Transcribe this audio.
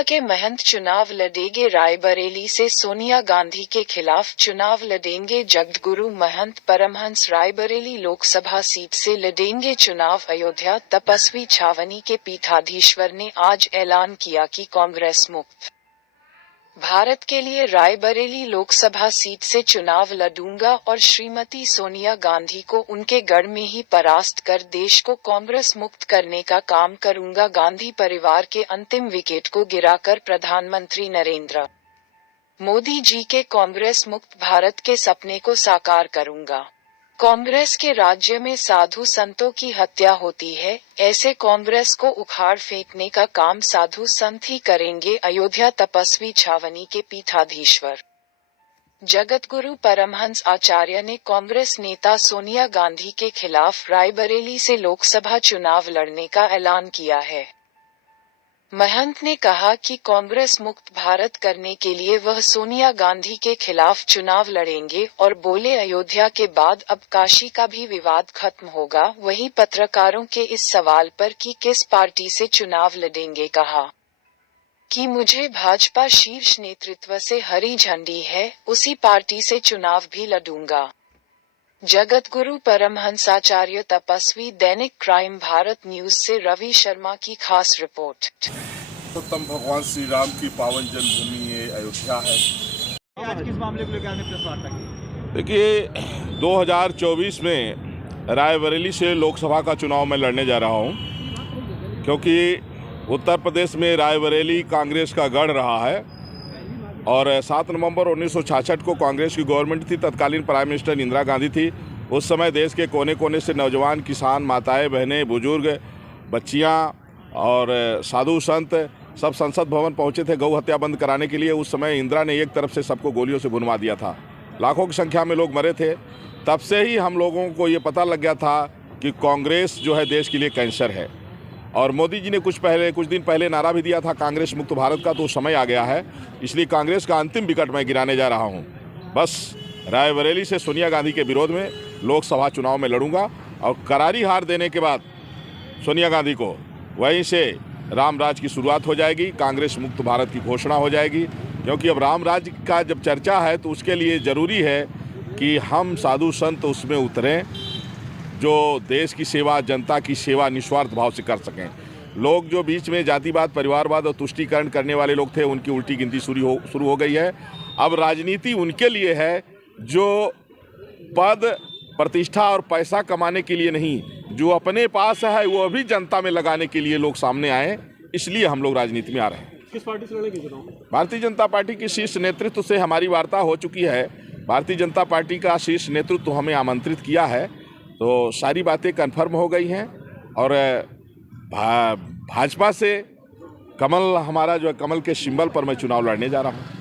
अयोध्या के महंत चुनाव लड़ेंगे। रायबरेली से सोनिया गांधी के खिलाफ चुनाव लड़ेंगे जगद्गुरु महंत परमहंस। रायबरेली लोकसभा सीट से लड़ेंगे चुनाव। अयोध्या तपस्वी छावनी के पीठाधीश्वर ने आज ऐलान किया कि कांग्रेस मुक्त भारत के लिए रायबरेली लोकसभा सीट से चुनाव लड़ूंगा और श्रीमती सोनिया गांधी को उनके गढ़ में ही परास्त कर देश को कांग्रेस मुक्त करने का काम करूंगा। गांधी परिवार के अंतिम विकेट को गिराकर प्रधानमंत्री नरेंद्र मोदी जी के कांग्रेस मुक्त भारत के सपने को साकार करूंगा। कांग्रेस के राज्य में साधु संतों की हत्या होती है, ऐसे कांग्रेस को उखाड़ फेंकने का काम साधु संत ही करेंगे। अयोध्या तपस्वी छावनी के पीठाधीश्वर जगतगुरु परमहंस आचार्य ने कांग्रेस नेता सोनिया गांधी के खिलाफ रायबरेली से लोकसभा चुनाव लड़ने का ऐलान किया है। महंत ने कहा कि कांग्रेस मुक्त भारत करने के लिए वह सोनिया गांधी के खिलाफ चुनाव लड़ेंगे और बोले, अयोध्या के बाद अब काशी का भी विवाद खत्म होगा। वहीं पत्रकारों के इस सवाल पर कि किस पार्टी से चुनाव लड़ेंगे, कहा कि मुझे भाजपा शीर्ष नेतृत्व से हरी झंडी है, उसी पार्टी से चुनाव भी लड़ूंगा। जगतगुरु परमहंसाचार्य तपस्वी। दैनिक क्राइम भारत न्यूज से रवि शर्मा की खास रिपोर्ट। उत्तम भगवान श्री राम की पावन जन्मभूमि ये अयोध्या है। आज किस मामले को लेकर आपने प्रेस वार्ता की? देखिए, 2024 में रायबरेली से लोकसभा का चुनाव मैं लड़ने जा रहा हूँ, क्योंकि उत्तर प्रदेश में रायबरेली कांग्रेस का गढ़ रहा है और 7 नवंबर 1966 को कांग्रेस की गवर्नमेंट थी। तत्कालीन प्राइम मिनिस्टर इंदिरा गांधी थी। उस समय देश के कोने कोने से नौजवान, किसान, माताएं, बहनें, बुजुर्ग, बच्चियां और साधु संत सब संसद भवन पहुंचे थे गौ हत्या बंद कराने के लिए। उस समय इंदिरा ने एक तरफ से सबको गोलियों से भुनवा दिया था। लाखों की संख्या में लोग मरे थे। तब से ही हम लोगों को ये पता लग गया था कि कांग्रेस जो है देश के लिए कैंसर है। और मोदी जी ने कुछ दिन पहले नारा भी दिया था कांग्रेस मुक्त भारत का, तो समय आ गया है। इसलिए कांग्रेस का अंतिम विकेट मैं गिराने जा रहा हूं। बस रायबरेली से सोनिया गांधी के विरोध में लोकसभा चुनाव में लड़ूंगा और करारी हार देने के बाद सोनिया गांधी को वहीं से राम राज की शुरुआत हो जाएगी, कांग्रेस मुक्त भारत की घोषणा हो जाएगी। क्योंकि अब राम राज का जब चर्चा है तो उसके लिए ज़रूरी है कि हम साधु संत उसमें उतरें, जो देश की सेवा, जनता की सेवा निस्वार्थ भाव से कर सकें। लोग जो बीच में जातिवाद, परिवारवाद और तुष्टीकरण करने वाले लोग थे, उनकी उल्टी गिनती शुरू हो गई है। अब राजनीति उनके लिए है जो पद, प्रतिष्ठा और पैसा कमाने के लिए नहीं, जो अपने पास है वो भी जनता में लगाने के लिए लोग सामने आए। इसलिए हम लोग राजनीति में आ रहे हैं। किस पार्टी से लड़ेंगे चुनाव? भारतीय जनता पार्टी की शीर्ष नेतृत्व से हमारी वार्ता हो चुकी है। भारतीय जनता पार्टी का शीर्ष नेतृत्व हमें आमंत्रित किया है, तो सारी बातें कन्फर्म हो गई हैं। और भाजपा से कमल, हमारा जो है कमल के सिंबल पर मैं चुनाव लड़ने जा रहा हूँ।